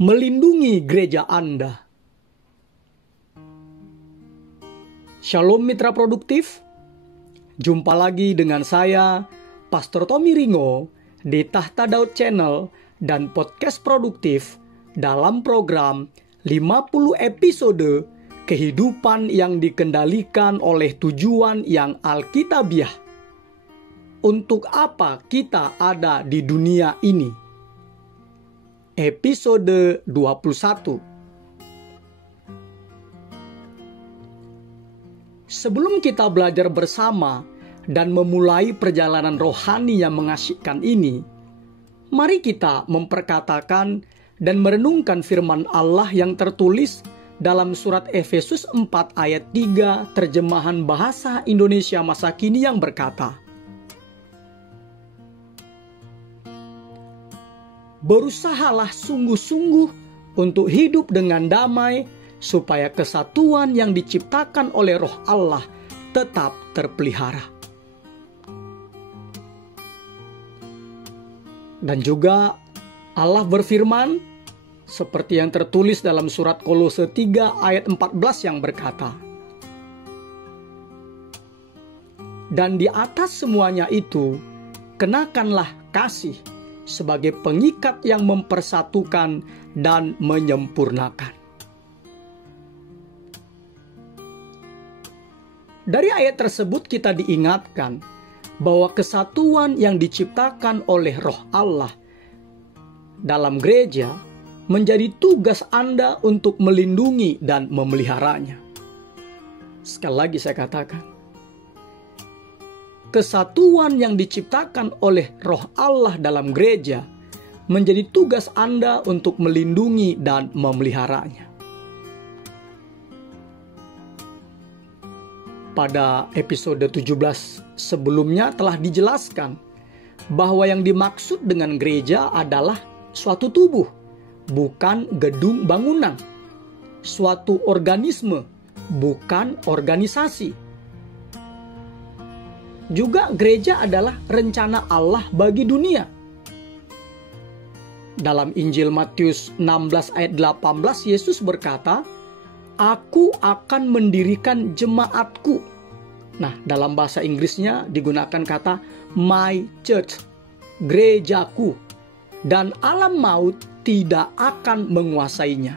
melindungi gereja Anda. Shalom mitra produktif. Jumpa lagi dengan saya, Pastor Tommy Ringo, di Tahta Daud Channel dan Podcast Produktif dalam program 50 episode kehidupan yang dikendalikan oleh tujuan yang alkitabiah. Untuk apa kita ada di dunia ini? Episode 21. Sebelum kita belajar bersama dan memulai perjalanan rohani yang mengasyikkan ini, mari kita memperkatakan dan merenungkan firman Allah yang tertulis dalam surat Efesus 4 ayat 3 terjemahan bahasa Indonesia masa kini yang berkata, "Berusahalah sungguh-sungguh untuk hidup dengan damai, supaya kesatuan yang diciptakan oleh Roh Allah tetap terpelihara." Dan juga Allah berfirman seperti yang tertulis dalam surat Kolose 3 ayat 14 yang berkata, "Dan di atas semuanya itu, kenakanlah kasih sebagai pengikat yang mempersatukan dan menyempurnakan." Dari ayat tersebut kita diingatkan bahwa kesatuan yang diciptakan oleh Roh Allah dalam gereja menjadi tugas Anda untuk melindungi dan memeliharanya. Sekali lagi saya katakan, kesatuan yang diciptakan oleh Roh Allah dalam gereja menjadi tugas Anda untuk melindungi dan memeliharanya. Pada episode 17 sebelumnya telah dijelaskan bahwa yang dimaksud dengan gereja adalah suatu tubuh, bukan gedung bangunan, suatu organisme, bukan organisasi. Juga gereja adalah rencana Allah bagi dunia. Dalam Injil Matius 16 ayat 18, Yesus berkata, "Aku akan mendirikan jemaatku." Nah, dalam bahasa Inggrisnya digunakan kata my church, gerejaku, dan alam maut tidak akan menguasainya.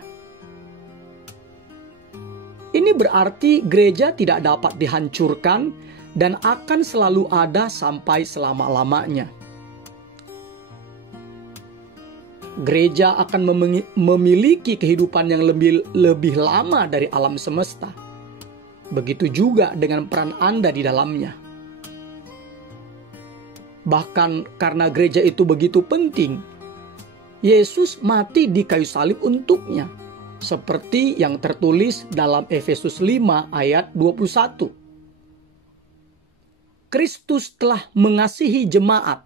Ini berarti gereja tidak dapat dihancurkan dan akan selalu ada sampai selama-lamanya. Gereja akan memiliki kehidupan yang lebih lama dari alam semesta. Begitu juga dengan peran Anda di dalamnya. Bahkan karena gereja itu begitu penting, Yesus mati di kayu salib untuknya, seperti yang tertulis dalam Efesus 5 ayat 21. Kristus telah mengasihi jemaat.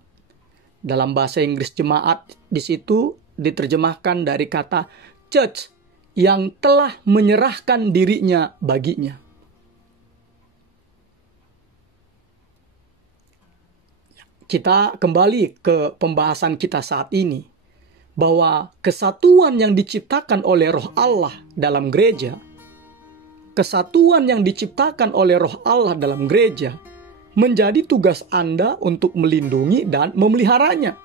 Dalam bahasa Inggris jemaat di situ diterjemahkan dari kata church, yang telah menyerahkan dirinya baginya. Kita kembali ke pembahasan kita saat ini, bahwa kesatuan yang diciptakan oleh Roh Allah dalam gereja, kesatuan yang diciptakan oleh Roh Allah dalam gereja, menjadi tugas Anda untuk melindungi dan memeliharanya.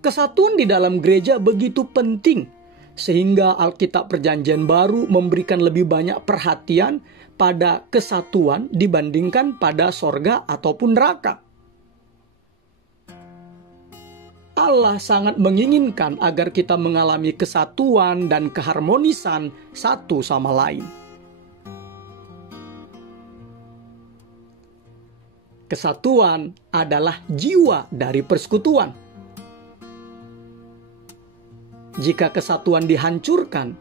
Kesatuan di dalam gereja begitu penting, sehingga Alkitab Perjanjian Baru memberikan lebih banyak perhatian pada kesatuan dibandingkan pada sorga ataupun neraka. Allah sangat menginginkan agar kita mengalami kesatuan dan keharmonisan satu sama lain. Kesatuan adalah jiwa dari persekutuan. Jika kesatuan dihancurkan,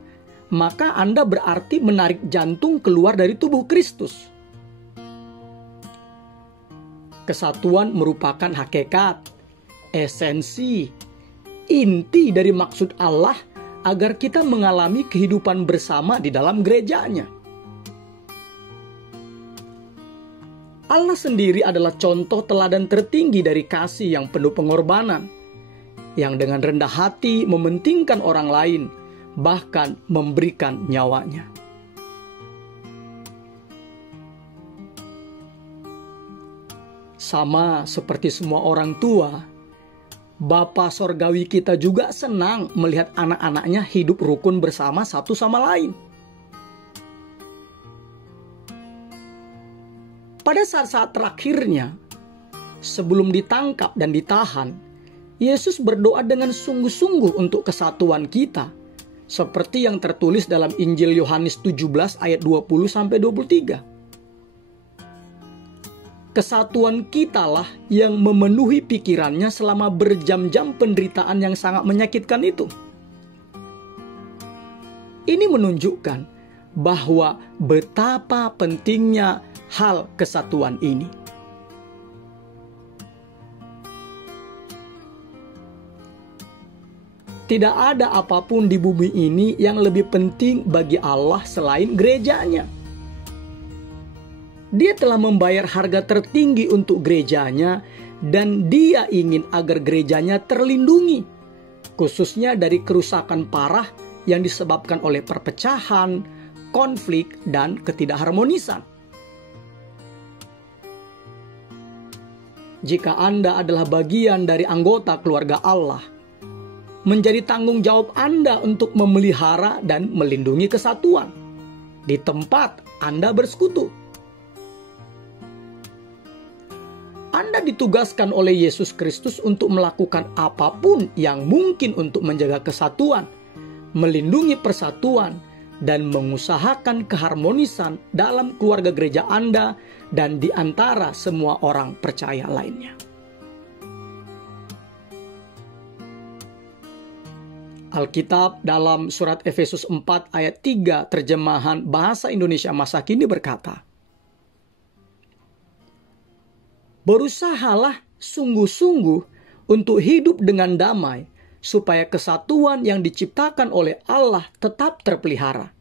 maka Anda berarti menarik jantung keluar dari tubuh Kristus. Kesatuan merupakan hakikat, esensi, inti dari maksud Allah agar kita mengalami kehidupan bersama di dalam gerejanya. Allah sendiri adalah contoh teladan tertinggi dari kasih yang penuh pengorbanan, yang dengan rendah hati mementingkan orang lain, bahkan memberikan nyawanya. Sama seperti semua orang tua, Bapa Sorgawi kita juga senang melihat anak-anaknya hidup rukun bersama satu sama lain. Pada saat-saat terakhirnya, sebelum ditangkap dan ditahan, Yesus berdoa dengan sungguh-sungguh untuk kesatuan kita, seperti yang tertulis dalam Injil Yohanes 17 ayat 20-23. Kesatuan kitalah yang memenuhi pikirannya selama berjam-jam penderitaan yang sangat menyakitkan itu. Ini menunjukkan bahwa betapa pentingnya hal kesatuan ini. Tidak ada apapun di bumi ini yang lebih penting bagi Allah selain gerejanya. Dia telah membayar harga tertinggi untuk gerejanya, dan Dia ingin agar gerejanya terlindungi, khususnya dari kerusakan parah yang disebabkan oleh perpecahan, konflik, dan ketidakharmonisan. Jika Anda adalah bagian dari anggota keluarga Allah, menjadi tanggung jawab Anda untuk memelihara dan melindungi kesatuan di tempat Anda bersekutu. Anda ditugaskan oleh Yesus Kristus untuk melakukan apapun yang mungkin untuk menjaga kesatuan, melindungi persatuan, dan mengusahakan keharmonisan dalam keluarga gereja Anda dan di antara semua orang percaya lainnya. Alkitab dalam surat Efesus 4 ayat 3 terjemahan bahasa Indonesia masa kini berkata, "Berusahalah sungguh-sungguh untuk hidup dengan damai, supaya kesatuan yang diciptakan oleh Allah tetap terpelihara."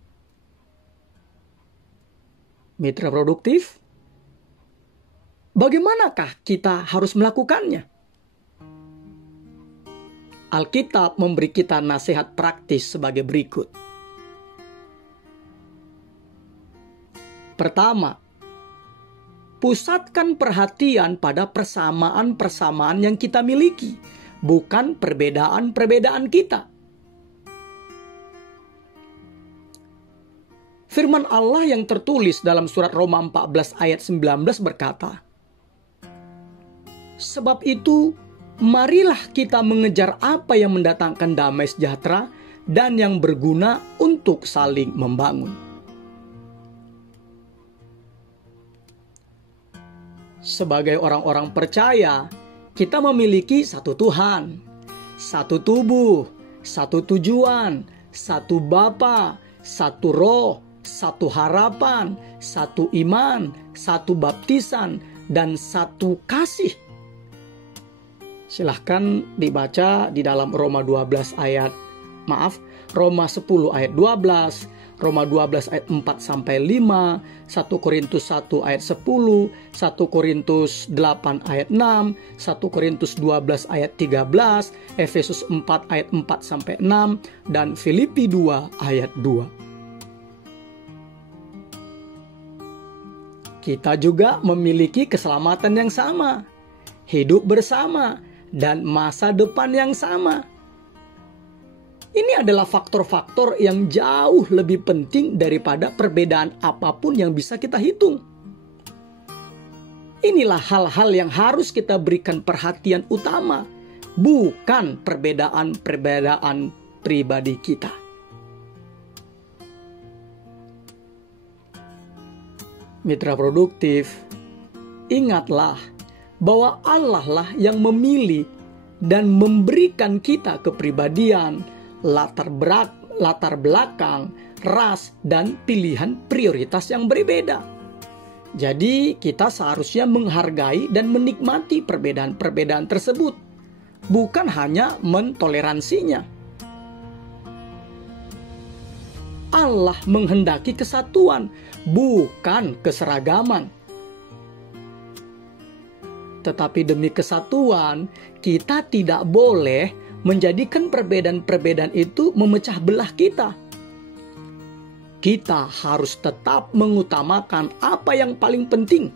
Mitra produktif, bagaimanakah kita harus melakukannya? Alkitab memberi kita nasihat praktis sebagai berikut. Pertama, pusatkan perhatian pada persamaan-persamaan yang kita miliki, bukan perbedaan-perbedaan kita. Firman Allah yang tertulis dalam surat Roma 14 ayat 19 berkata, "Sebab itu, marilah kita mengejar apa yang mendatangkan damai sejahtera dan yang berguna untuk saling membangun." Sebagai orang-orang percaya, kita memiliki satu Tuhan, satu tubuh, satu tujuan, satu Bapa, satu Roh, satu harapan, satu iman, satu baptisan, dan satu kasih. Silahkan dibaca di dalam Roma 10 ayat 12, Roma 12 ayat 4-5, 1 Korintus 1 ayat 10, 1 Korintus 8 ayat 6, 1 Korintus 12 ayat 13, Efesus 4 ayat 4-6, dan Filipi 2 ayat 2. Kita juga memiliki keselamatan yang sama, hidup bersama, dan masa depan yang sama. Ini adalah faktor-faktor yang jauh lebih penting daripada perbedaan apapun yang bisa kita hitung. Inilah hal-hal yang harus kita berikan perhatian utama, bukan perbedaan-perbedaan pribadi kita. Mitra produktif, ingatlah bahwa Allah lah yang memilih dan memberikan kita kepribadian, latar belakang, ras, dan pilihan prioritas yang berbeda. Jadi kita seharusnya menghargai dan menikmati perbedaan-perbedaan tersebut, bukan hanya mentoleransinya. Allah menghendaki kesatuan, bukan keseragaman. Tetapi demi kesatuan, kita tidak boleh menjadikan perbedaan-perbedaan itu memecah belah kita. Kita harus tetap mengutamakan apa yang paling penting,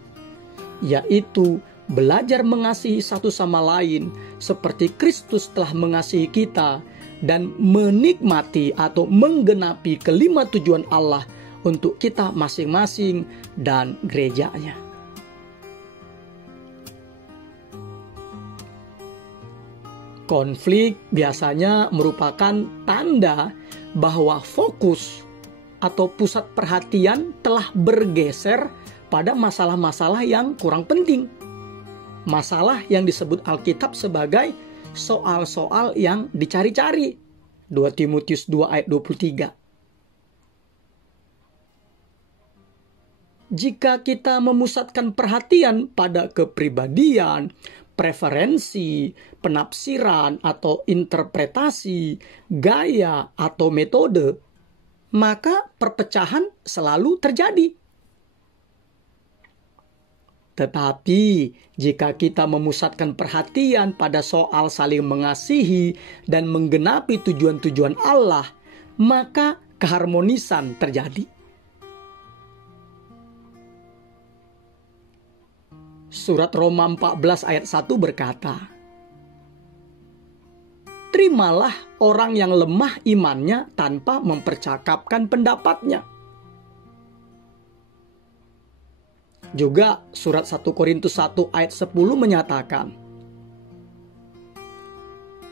yaitu belajar mengasihi satu sama lain seperti Kristus telah mengasihi kita, dan menikmati atau menggenapi kelima tujuan Allah untuk kita masing-masing dan gerejanya. Konflik biasanya merupakan tanda bahwa fokus atau pusat perhatian telah bergeser pada masalah-masalah yang kurang penting. Masalah yang disebut Alkitab sebagai soal-soal yang dicari-cari. 2 Timotius 2 ayat 23. Jika kita memusatkan perhatian pada kepribadian, preferensi, penafsiran atau interpretasi, gaya atau metode, maka perpecahan selalu terjadi. Tetapi jika kita memusatkan perhatian pada soal saling mengasihi dan menggenapi tujuan-tujuan Allah, maka keharmonisan terjadi. Surat Roma 14 ayat 1 berkata, "Terimalah orang yang lemah imannya tanpa mempercakapkan pendapatnya." Juga surat 1 Korintus 1 ayat 10 menyatakan,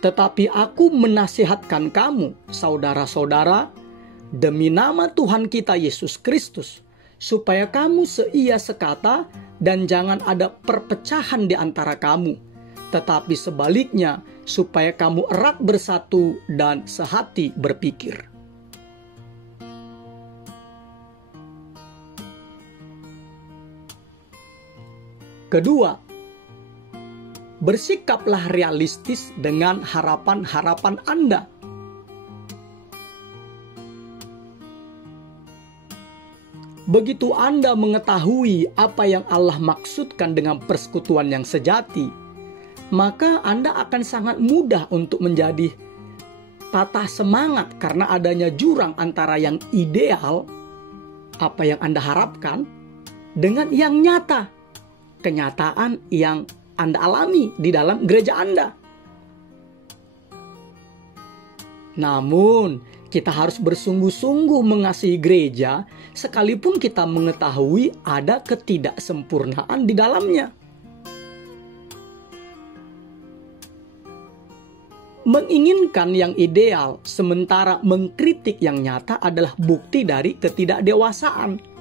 "Tetapi aku menasihatkan kamu, saudara-saudara, demi nama Tuhan kita Yesus Kristus, supaya kamu seia sekata dan jangan ada perpecahan di antara kamu, tetapi sebaliknya supaya kamu erat bersatu dan sehati berpikir." Kedua, bersikaplah realistis dengan harapan-harapan Anda. Begitu Anda mengetahui apa yang Allah maksudkan dengan persekutuan yang sejati, maka Anda akan sangat mudah untuk menjadi patah semangat karena adanya jurang antara yang ideal, apa yang Anda harapkan, dengan yang nyata, kenyataan yang Anda alami di dalam gereja Anda. Namun, kita harus bersungguh-sungguh mengasihi gereja sekalipun kita mengetahui ada ketidaksempurnaan di dalamnya. Menginginkan yang ideal sementara mengkritik yang nyata adalah bukti dari ketidakdewasaan.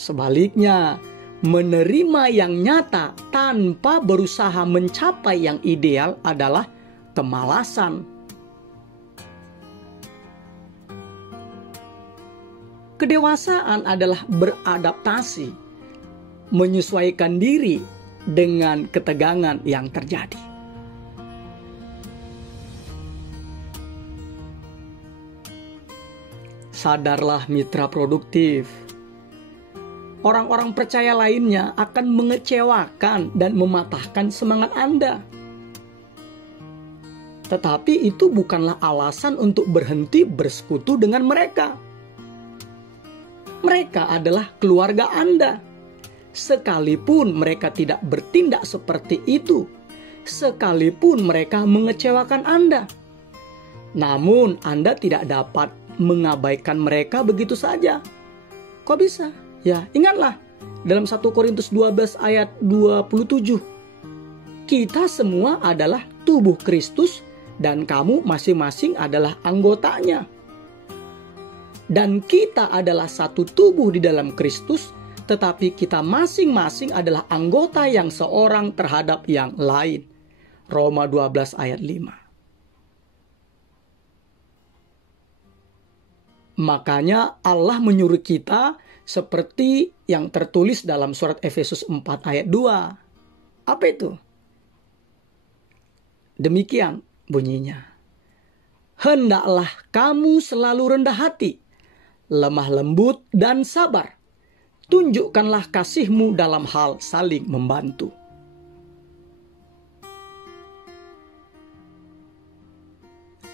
Sebaliknya, menerima yang nyata tanpa berusaha mencapai yang ideal adalah kemalasan. Kedewasaan adalah beradaptasi, menyesuaikan diri dengan ketegangan yang terjadi. Sadarlah mitra produktif. Orang-orang percaya lainnya akan mengecewakan dan mematahkan semangat Anda. Tetapi itu bukanlah alasan untuk berhenti bersekutu dengan mereka. Mereka adalah keluarga Anda. Sekalipun mereka tidak bertindak seperti itu, sekalipun mereka mengecewakan Anda, namun Anda tidak dapat mengabaikan mereka begitu saja. Kok bisa? Ya, ingatlah dalam 1 Korintus 12 ayat 27. Kita semua adalah tubuh Kristus dan kamu masing-masing adalah anggotanya. Dan kita adalah satu tubuh di dalam Kristus, tetapi kita masing-masing adalah anggota yang seorang terhadap yang lain. Roma 12 ayat 5. Makanya Allah menyuruh kita seperti yang tertulis dalam surat Efesus 4 ayat 2. Apa itu? Demikian bunyinya. Hendaklah kamu selalu rendah hati, lemah lembut dan sabar. tunjukkanlah kasih-Mu dalam hal saling membantu.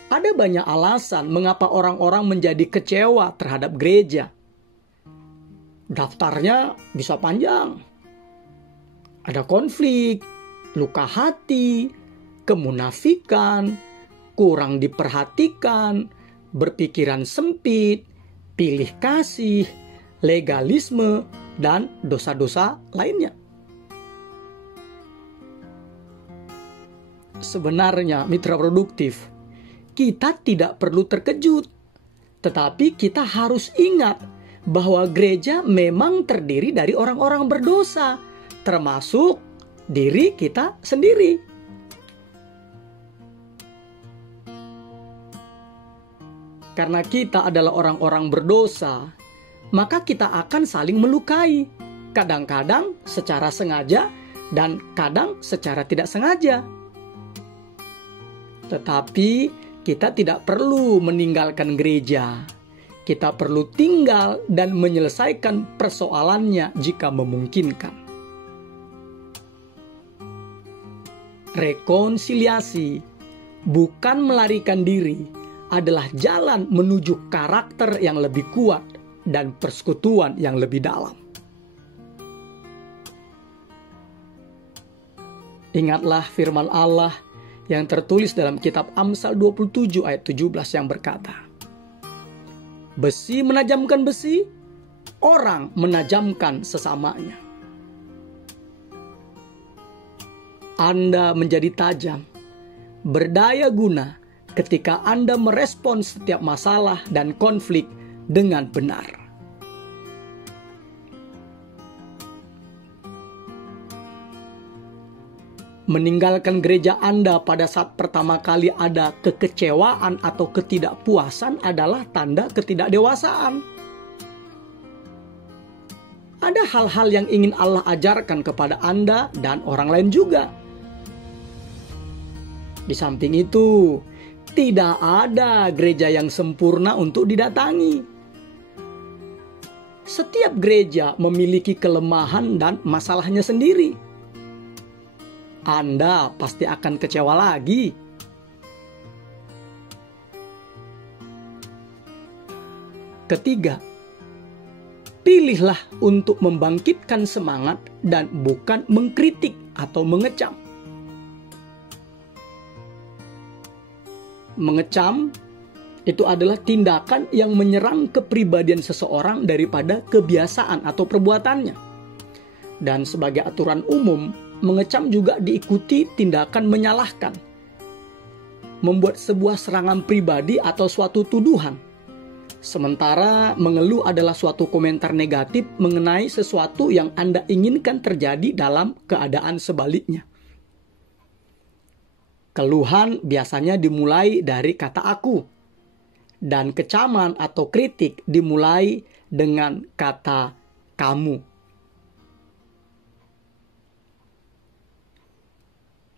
Ada banyak alasan mengapa orang-orang menjadi kecewa terhadap gereja. Daftarnya bisa panjang. Ada konflik, luka hati, kemunafikan, kurang diperhatikan, berpikiran sempit, pilih kasih, legalisme, dan dosa-dosa lainnya. Sebenarnya, mitra produktif, kita tidak perlu terkejut, tetapi kita harus ingat bahwa gereja memang terdiri dari orang-orang berdosa, termasuk diri kita sendiri. Karena kita adalah orang-orang berdosa, maka kita akan saling melukai, kadang-kadang secara sengaja dan kadang secara tidak sengaja. Tetapi kita tidak perlu meninggalkan gereja. Kita perlu tinggal dan menyelesaikan persoalannya jika memungkinkan. Rekonsiliasi, bukan melarikan diri, adalah jalan menuju karakter yang lebih kuat dan persekutuan yang lebih dalam. Ingatlah firman Allah yang tertulis dalam kitab Amsal 27 ayat 17 yang berkata, "Besi menajamkan besi, orang menajamkan sesamanya." Anda menjadi tajam, berdaya guna ketika Anda merespon setiap masalah dan konflik dengan benar. Meninggalkan gereja Anda pada saat pertama kali ada kekecewaan atau ketidakpuasan adalah tanda ketidakdewasaan. Ada hal-hal yang ingin Allah ajarkan kepada Anda dan orang lain juga. Di samping itu, tidak ada gereja yang sempurna untuk didatangi. Setiap gereja memiliki kelemahan dan masalahnya sendiri. Anda pasti akan kecewa lagi. Ketiga, pilihlah untuk membangkitkan semangat dan bukan mengkritik atau mengecam. Mengecam itu adalah tindakan yang menyerang kepribadian seseorang daripada kebiasaan atau perbuatannya. Dan sebagai aturan umum, mengecam juga diikuti tindakan menyalahkan, membuat sebuah serangan pribadi atau suatu tuduhan. Sementara mengeluh adalah suatu komentar negatif mengenai sesuatu yang Anda inginkan terjadi dalam keadaan sebaliknya. Keluhan biasanya dimulai dari kata aku, dan kecaman atau kritik dimulai dengan kata kamu.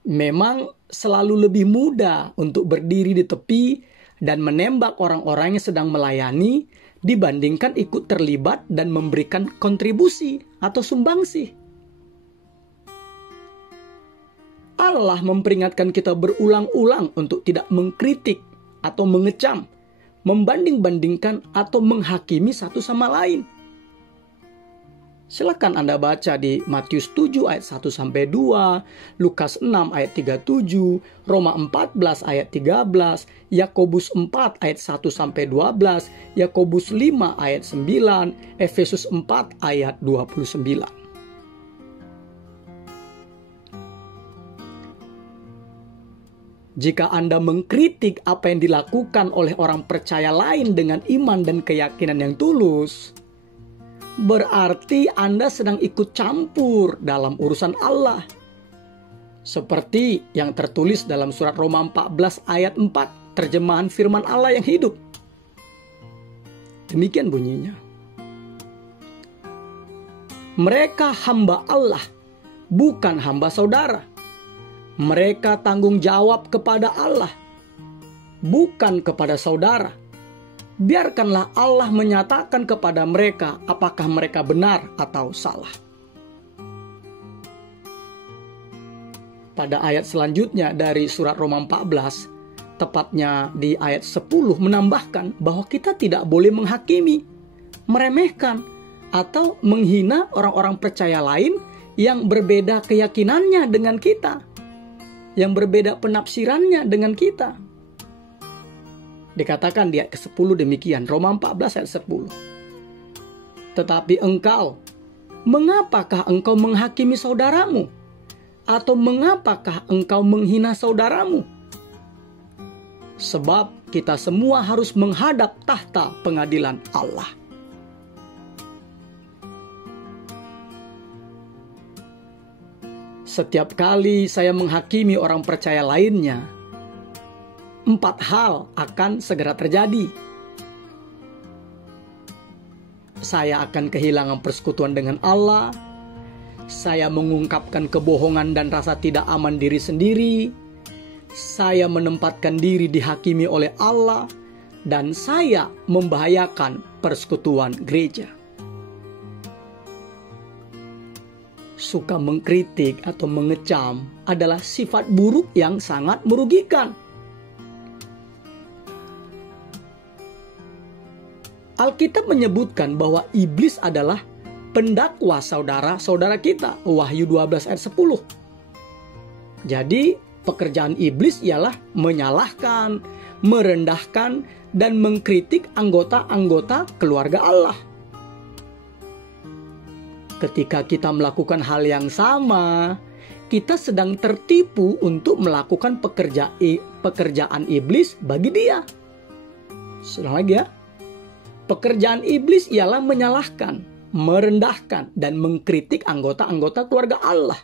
Memang selalu lebih mudah untuk berdiri di tepi dan menembak orang-orang yang sedang melayani dibandingkan ikut terlibat dan memberikan kontribusi atau sumbangsih. Allah memperingatkan kita berulang-ulang untuk tidak mengkritik atau mengecam, membanding-bandingkan atau menghakimi satu sama lain. Silakan Anda baca di Matius 7 ayat 1-2, Lukas 6 ayat 37, Roma 14 ayat 13, Yakobus 4 ayat 1-12, Yakobus 5 ayat 9, Efesus 4 ayat 29. Jika Anda mengkritik apa yang dilakukan oleh orang percaya lain dengan iman dan keyakinan yang tulus, berarti Anda sedang ikut campur dalam urusan Allah. Seperti yang tertulis dalam surat Roma 14 ayat 4, terjemahan firman Allah yang hidup. Demikian bunyinya. Mereka hamba Allah, bukan hamba saudara. Mereka tanggung jawab kepada Allah, bukan kepada saudara. biarkanlah Allah menyatakan kepada mereka apakah mereka benar atau salah. Pada ayat selanjutnya dari surat Roma 14, tepatnya di ayat 10 menambahkan bahwa kita tidak boleh menghakimi, meremehkan, atau menghina orang-orang percaya lain yang berbeda keyakinannya dengan kita, yang berbeda penafsirannya dengan kita. Dikatakan di ayat ke-10 demikian, Roma 14 ayat 10. Tetapi engkau, mengapakah engkau menghakimi saudaramu? Atau mengapakah engkau menghina saudaramu? Sebab kita semua harus menghadap tahta pengadilan Allah. Setiap kali saya menghakimi orang percaya lainnya, 4 hal akan segera terjadi. Saya akan kehilangan persekutuan dengan Allah. Saya mengungkapkan kebohongan dan rasa tidak aman diri sendiri. Saya menempatkan diri dihakimi oleh Allah. Dan saya membahayakan persekutuan gereja. Suka mengkritik atau mengecam adalah sifat buruk yang sangat merugikan. Alkitab menyebutkan bahwa iblis adalah pendakwa saudara-saudara kita. Wahyu 12 ayat 10. Jadi pekerjaan iblis ialah menyalahkan, merendahkan, dan mengkritik anggota-anggota keluarga Allah. Ketika kita melakukan hal yang sama, kita sedang tertipu untuk melakukan pekerjaan iblis bagi dia. Sedang lagi ya. Pekerjaan iblis ialah menyalahkan, merendahkan, dan mengkritik anggota-anggota keluarga Allah.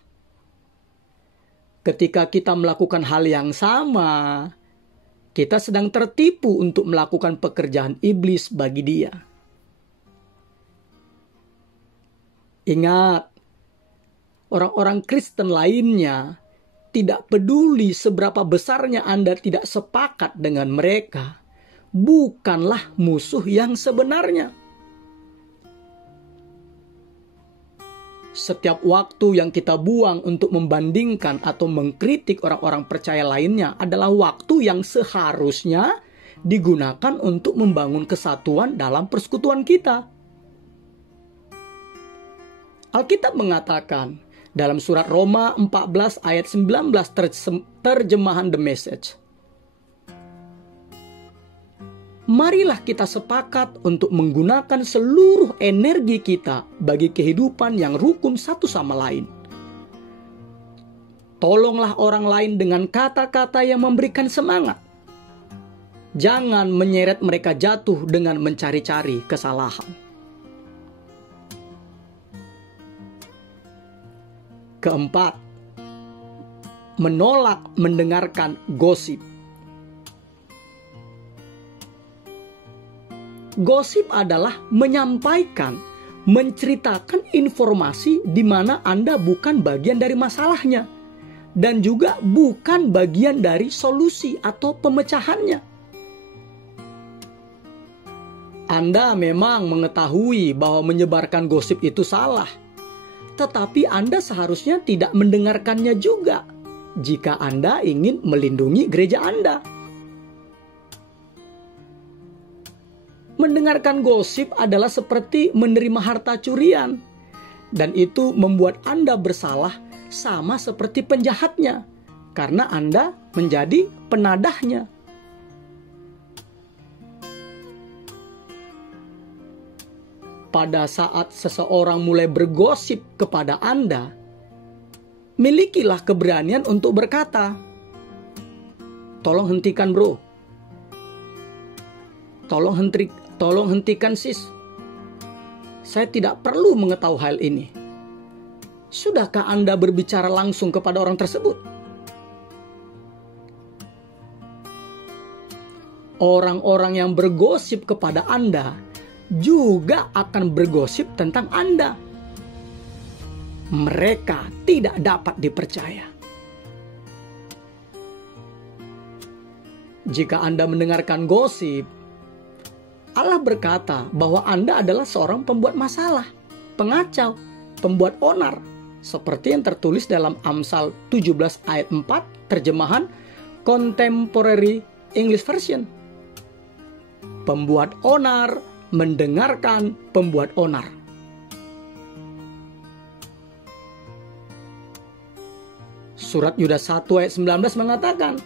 Ketika kita melakukan hal yang sama, kita sedang tertipu untuk melakukan pekerjaan iblis bagi dia. Ingat, orang-orang Kristen lainnya tidak peduli seberapa besarnya Anda tidak sepakat dengan mereka, bukanlah musuh yang sebenarnya. Setiap waktu yang kita buang untuk membandingkan atau mengkritik orang-orang percaya lainnya adalah waktu yang seharusnya digunakan untuk membangun kesatuan dalam persekutuan kita. Alkitab mengatakan dalam surat Roma 14 ayat 19 terjemahan The Message. Marilah kita sepakat untuk menggunakan seluruh energi kita bagi kehidupan yang rukun satu sama lain. Tolonglah orang lain dengan kata-kata yang memberikan semangat. Jangan menyeret mereka jatuh dengan mencari-cari kesalahan. Keempat, menolak mendengarkan gosip. Gosip adalah menyampaikan, menceritakan informasi di mana Anda bukan bagian dari masalahnya dan juga bukan bagian dari solusi atau pemecahannya. Anda memang mengetahui bahwa menyebarkan gosip itu salah, tetapi Anda seharusnya tidak mendengarkannya juga jika Anda ingin melindungi gereja Anda. Mendengarkan gosip adalah seperti menerima harta curian, dan itu membuat Anda bersalah sama seperti penjahatnya, karena Anda menjadi penadahnya. Pada saat seseorang mulai bergosip kepada Anda, milikilah keberanian untuk berkata, "Tolong hentikan bro, tolong hentikan sis, saya tidak perlu mengetahui hal ini." Sudahkah Anda berbicara langsung kepada orang tersebut? Orang-orang yang bergosip kepada Anda juga akan bergosip tentang Anda. Mereka tidak dapat dipercaya. Jika Anda mendengarkan gosip, Allah berkata bahwa Anda adalah seorang pembuat masalah, pengacau, pembuat onar, seperti yang tertulis dalam Amsal 17 ayat 4, terjemahan Contemporary English Version. Pembuat onar mendengarkan pembuat onar. Surat Yudas 1 ayat 19 mengatakan,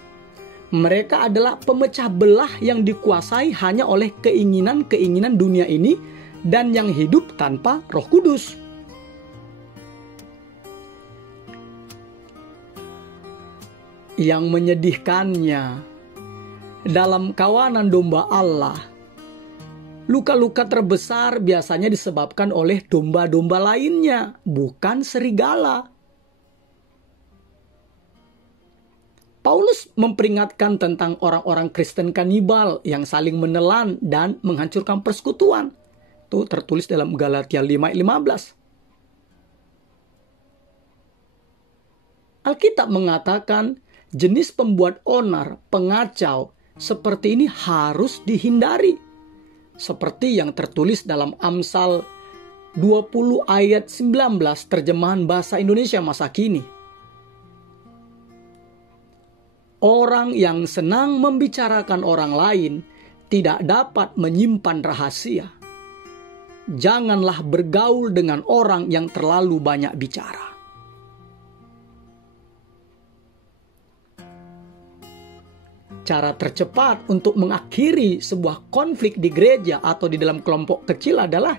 mereka adalah pemecah belah yang dikuasai hanya oleh keinginan-keinginan dunia ini dan yang hidup tanpa Roh Kudus. Yang menyedihkannya, dalam kawanan domba Allah, luka-luka terbesar biasanya disebabkan oleh domba-domba lainnya, bukan serigala. Paulus memperingatkan tentang orang-orang Kristen kanibal yang saling menelan dan menghancurkan persekutuan. Itu tertulis dalam Galatia 5 ayat 15. Alkitab mengatakan jenis pembuat onar, pengacau, seperti ini harus dihindari. Seperti yang tertulis dalam Amsal 20 ayat 19 terjemahan bahasa Indonesia masa kini. Orang yang senang membicarakan orang lain tidak dapat menyimpan rahasia. Janganlah bergaul dengan orang yang terlalu banyak bicara. Cara tercepat untuk mengakhiri sebuah konflik di gereja atau di dalam kelompok kecil adalah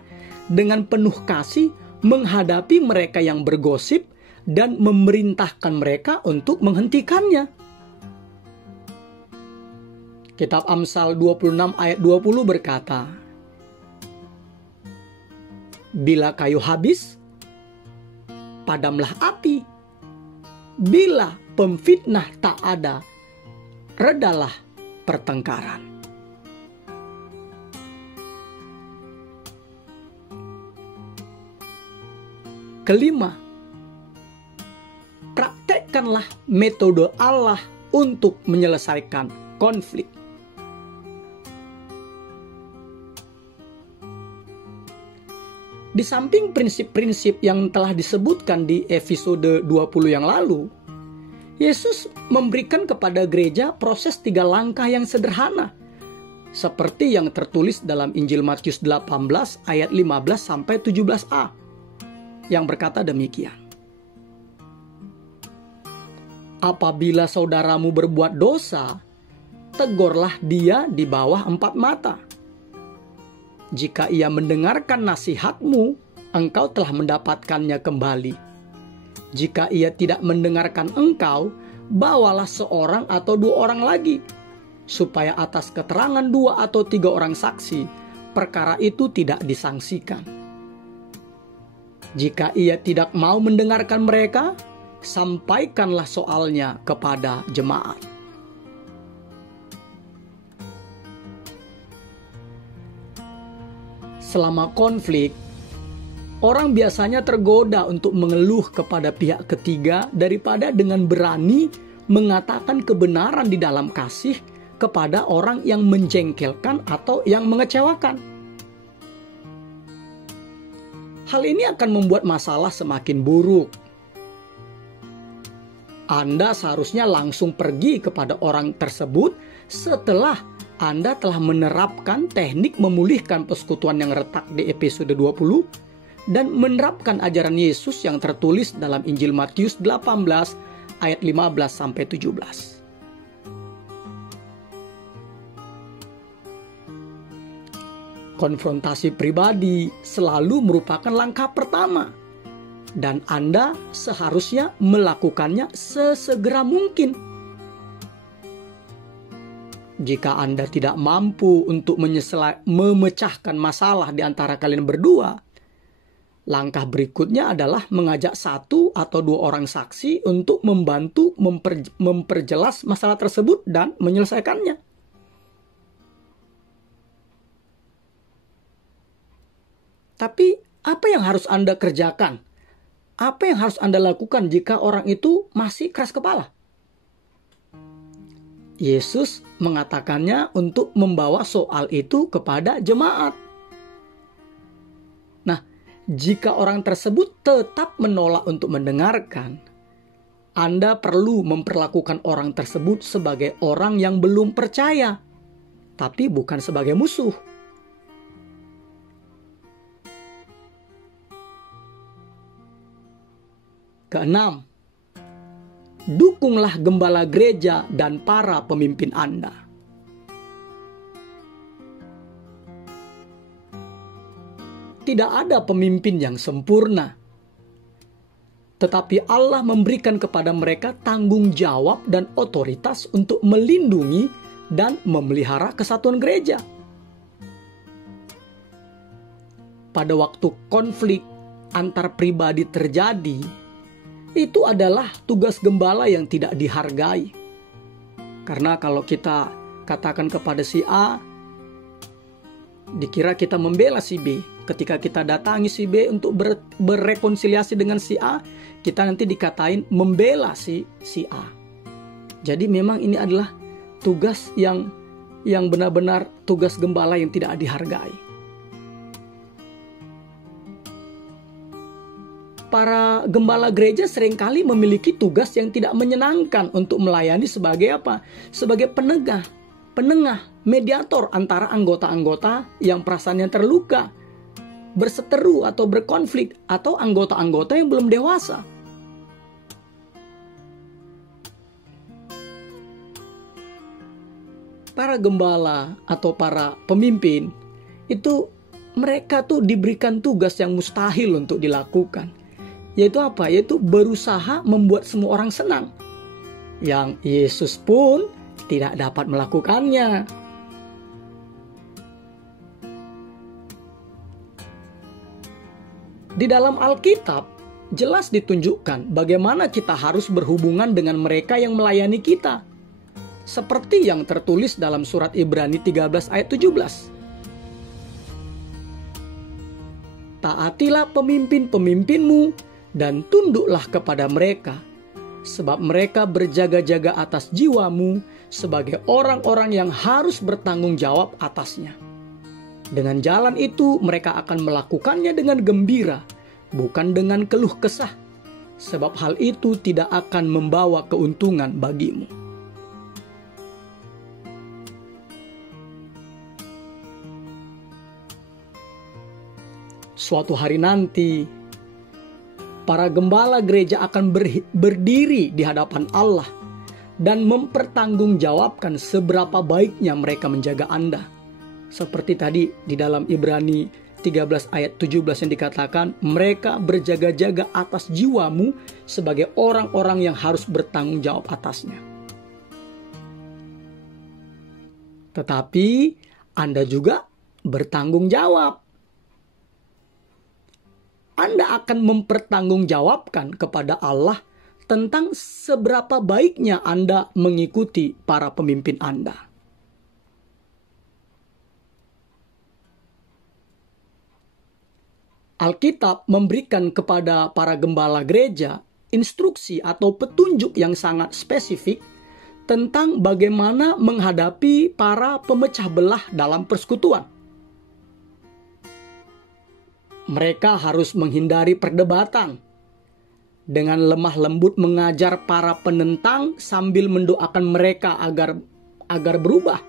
dengan penuh kasih menghadapi mereka yang bergosip dan memerintahkan mereka untuk menghentikannya. Kitab Amsal 26 ayat 20 berkata, bila kayu habis, padamlah api. Bila pemfitnah tak ada, redalah pertengkaran. Kelima, praktekkanlah metode Allah untuk menyelesaikan konflik. Di samping prinsip-prinsip yang telah disebutkan di episode 20 yang lalu, Yesus memberikan kepada gereja proses 3 langkah yang sederhana, seperti yang tertulis dalam Injil Matius 18 ayat 15 sampai 17a, yang berkata demikian. Apabila saudaramu berbuat dosa, tegurlah dia di bawah 4 mata. Jika ia mendengarkan nasihatmu, engkau telah mendapatkannya kembali. Jika ia tidak mendengarkan engkau, bawalah seorang atau 2 orang lagi, supaya atas keterangan 2 atau 3 orang saksi, perkara itu tidak disangsikan. Jika ia tidak mau mendengarkan mereka, sampaikanlah soalnya kepada jemaat. Selama konflik, orang biasanya tergoda untuk mengeluh kepada pihak ketiga daripada dengan berani mengatakan kebenaran di dalam kasih kepada orang yang menjengkelkan atau yang mengecewakan. Hal ini akan membuat masalah semakin buruk. Anda seharusnya langsung pergi kepada orang tersebut setelah Anda telah menerapkan teknik memulihkan persekutuan yang retak di episode 20 dan menerapkan ajaran Yesus yang tertulis dalam Injil Matius 18 ayat 15 sampai 17. Konfrontasi pribadi selalu merupakan langkah pertama, dan Anda seharusnya melakukannya sesegera mungkin. Jika Anda tidak mampu untuk memecahkan masalah di antara kalian berdua, langkah berikutnya adalah mengajak 1 atau 2 orang saksi untuk membantu memperjelas masalah tersebut dan menyelesaikannya. Tapi apa yang harus Anda kerjakan? Apa yang harus Anda lakukan jika orang itu masih keras kepala? Yesus mengatakannya untuk membawa soal itu kepada jemaat. Nah, jika orang tersebut tetap menolak untuk mendengarkan, Anda perlu memperlakukan orang tersebut sebagai orang yang belum percaya, tapi bukan sebagai musuh. Keenam, dukunglah gembala gereja dan para pemimpin Anda. Tidak ada pemimpin yang sempurna, tetapi Allah memberikan kepada mereka tanggung jawab dan otoritas untuk melindungi dan memelihara kesatuan gereja. Pada waktu konflik antar pribadi terjadi, itu adalah tugas gembala yang tidak dihargai. Karena kalau kita katakan kepada si A, dikira kita membela si B. Ketika kita datangi si B untuk berrekonsiliasi dengan si A, kita nanti dikatain membela si A. Jadi memang ini adalah tugas yang benar-benar tugas gembala yang tidak dihargai. Para gembala gereja seringkali memiliki tugas yang tidak menyenangkan untuk melayani sebagai apa? Sebagai penengah, mediator antara anggota-anggota yang perasaannya terluka, berseteru atau berkonflik, atau anggota-anggota yang belum dewasa. Para gembala atau para pemimpin itu mereka tuh diberikan tugas yang mustahil untuk dilakukan. Yaitu apa? Yaitu berusaha membuat semua orang senang. Yang Yesus pun tidak dapat melakukannya. Di dalam Alkitab, jelas ditunjukkan bagaimana kita harus berhubungan dengan mereka yang melayani kita. Seperti yang tertulis dalam surat Ibrani 13 ayat 17. Taatilah pemimpin-pemimpinmu dan tunduklah kepada mereka, sebab mereka berjaga-jaga atas jiwamu sebagai orang-orang yang harus bertanggung jawab atasnya. Dengan jalan itu mereka akan melakukannya dengan gembira, bukan dengan keluh kesah, sebab hal itu tidak akan membawa keuntungan bagimu. Suatu hari nanti, para gembala gereja akan berdiri di hadapan Allah dan mempertanggungjawabkan seberapa baiknya mereka menjaga Anda. Seperti tadi di dalam Ibrani 13 ayat 17 yang dikatakan, mereka berjaga-jaga atas jiwamu sebagai orang-orang yang harus bertanggung jawab atasnya. Tetapi Anda juga bertanggung jawab. Anda akan mempertanggungjawabkan kepada Allah tentang seberapa baiknya Anda mengikuti para pemimpin Anda. Alkitab memberikan kepada para gembala gereja instruksi atau petunjuk yang sangat spesifik tentang bagaimana menghadapi para pemecah belah dalam persekutuan. Mereka harus menghindari perdebatan, dengan lemah lembut mengajar para penentang sambil mendoakan mereka agar berubah.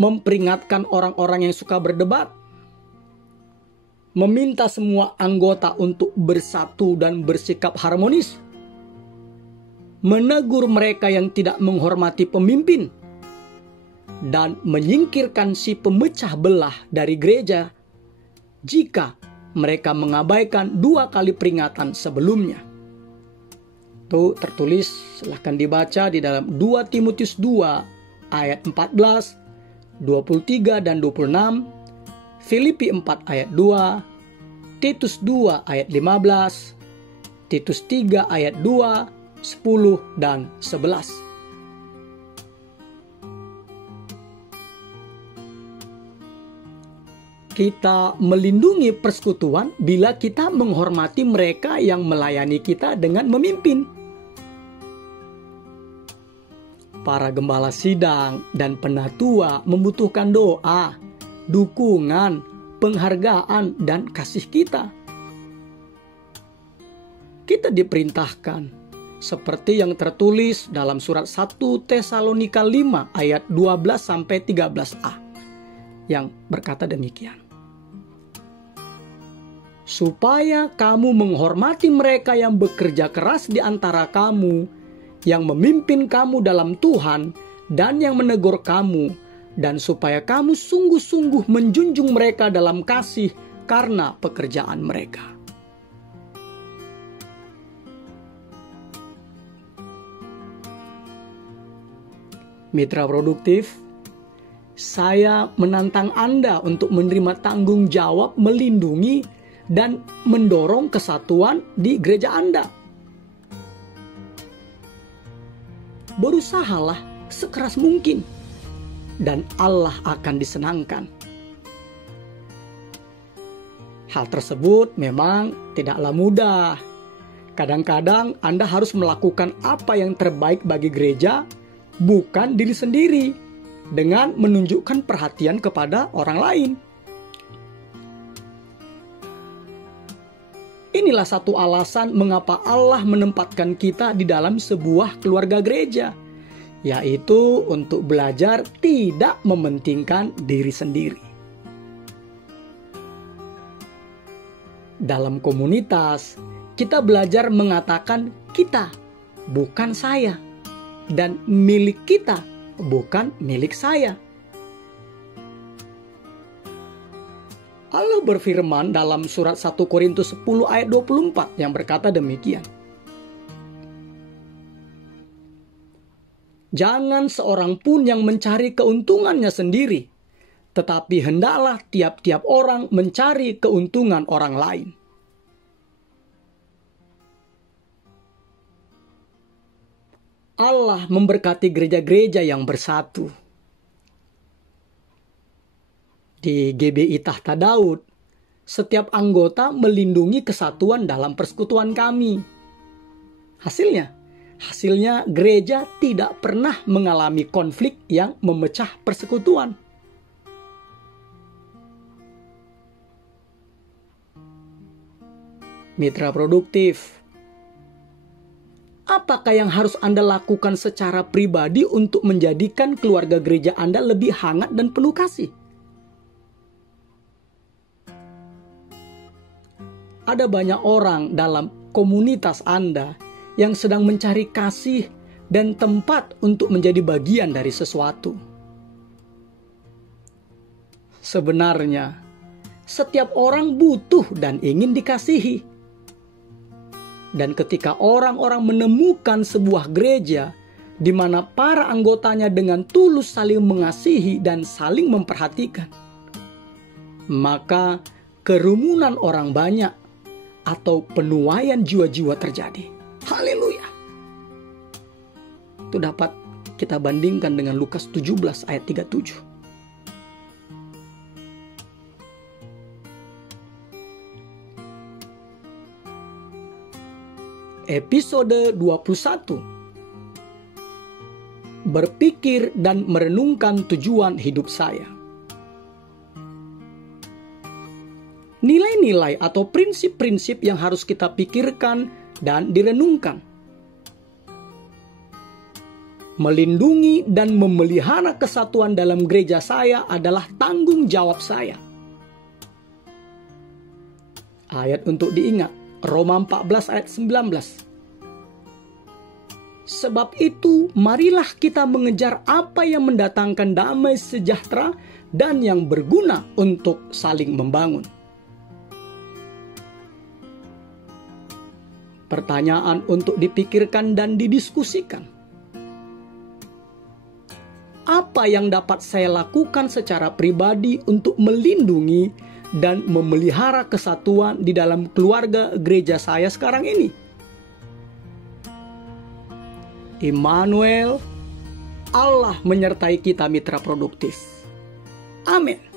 Memperingatkan orang-orang yang suka berdebat. Meminta semua anggota untuk bersatu dan bersikap harmonis. Menegur mereka yang tidak menghormati pemimpin. Dan menyingkirkan si pemecah belah dari gereja jika mereka mengabaikan 2 kali peringatan sebelumnya. Itu tertulis, silahkan dibaca di dalam 2 Timotius 2 ayat 14, 23 dan 26, Filipi 4 ayat 2, Titus 2 ayat 15, Titus 3 ayat 2, 10 dan 11. Kita melindungi persekutuan bila kita menghormati mereka yang melayani kita dengan memimpin. para gembala sidang dan penatua membutuhkan doa, dukungan, penghargaan, dan kasih kita. Kita diperintahkan seperti yang tertulis dalam surat 1 Tesalonika 5 ayat 12-13a yang berkata demikian. Supaya kamu menghormati mereka yang bekerja keras di antara kamu, yang memimpin kamu dalam Tuhan dan yang menegur kamu, dan supaya kamu sungguh-sungguh menjunjung mereka dalam kasih karena pekerjaan mereka. Mitra produktif, saya menantang Anda untuk menerima tanggung jawab melindungi dan mendorong kesatuan di gereja Anda. Berusahalah sekeras mungkin, dan Allah akan disenangkan. Hal tersebut memang tidaklah mudah. Kadang-kadang Anda harus melakukan apa yang terbaik bagi gereja, bukan diri sendiri, dengan menunjukkan perhatian kepada orang lain. Inilah satu alasan mengapa Allah menempatkan kita di dalam sebuah keluarga gereja, yaitu untuk belajar tidak mementingkan diri sendiri. Dalam komunitas, kita belajar mengatakan kita, bukan saya, dan milik kita, bukan milik saya. Allah berfirman dalam surat 1 Korintus 10 ayat 24 yang berkata demikian. Jangan seorang pun yang mencari keuntungannya sendiri, tetapi hendaklah tiap-tiap orang mencari keuntungan orang lain. Allah memberkati gereja-gereja yang bersatu. Di GBI Tahta Daud, setiap anggota melindungi kesatuan dalam persekutuan kami. Hasilnya gereja tidak pernah mengalami konflik yang memecah persekutuan. Mitra produktif, apakah yang harus Anda lakukan secara pribadi untuk menjadikan keluarga gereja Anda lebih hangat dan penuh kasih? Ada banyak orang dalam komunitas Anda yang sedang mencari kasih dan tempat untuk menjadi bagian dari sesuatu. Sebenarnya, setiap orang butuh dan ingin dikasihi. Dan ketika orang-orang menemukan sebuah gereja di mana para anggotanya dengan tulus saling mengasihi dan saling memperhatikan, maka kerumunan orang banyak atau penuaian jiwa-jiwa terjadi. Haleluya. Itu dapat kita bandingkan dengan Lukas 17 ayat 37. Episode 21. Berpikir dan merenungkan tujuan hidup saya. Nilai-nilai atau prinsip-prinsip yang harus kita pikirkan dan direnungkan. Melindungi dan memelihara kesatuan dalam gereja saya adalah tanggung jawab saya. Ayat untuk diingat, Roma 14 ayat 19. Sebab itu, marilah kita mengejar apa yang mendatangkan damai sejahtera dan yang berguna untuk saling membangun. Pertanyaan untuk dipikirkan dan didiskusikan. Apa yang dapat saya lakukan secara pribadi untuk melindungi dan memelihara kesatuan di dalam keluarga gereja saya sekarang ini? Immanuel, Allah menyertai kita mitra produktif. Amin.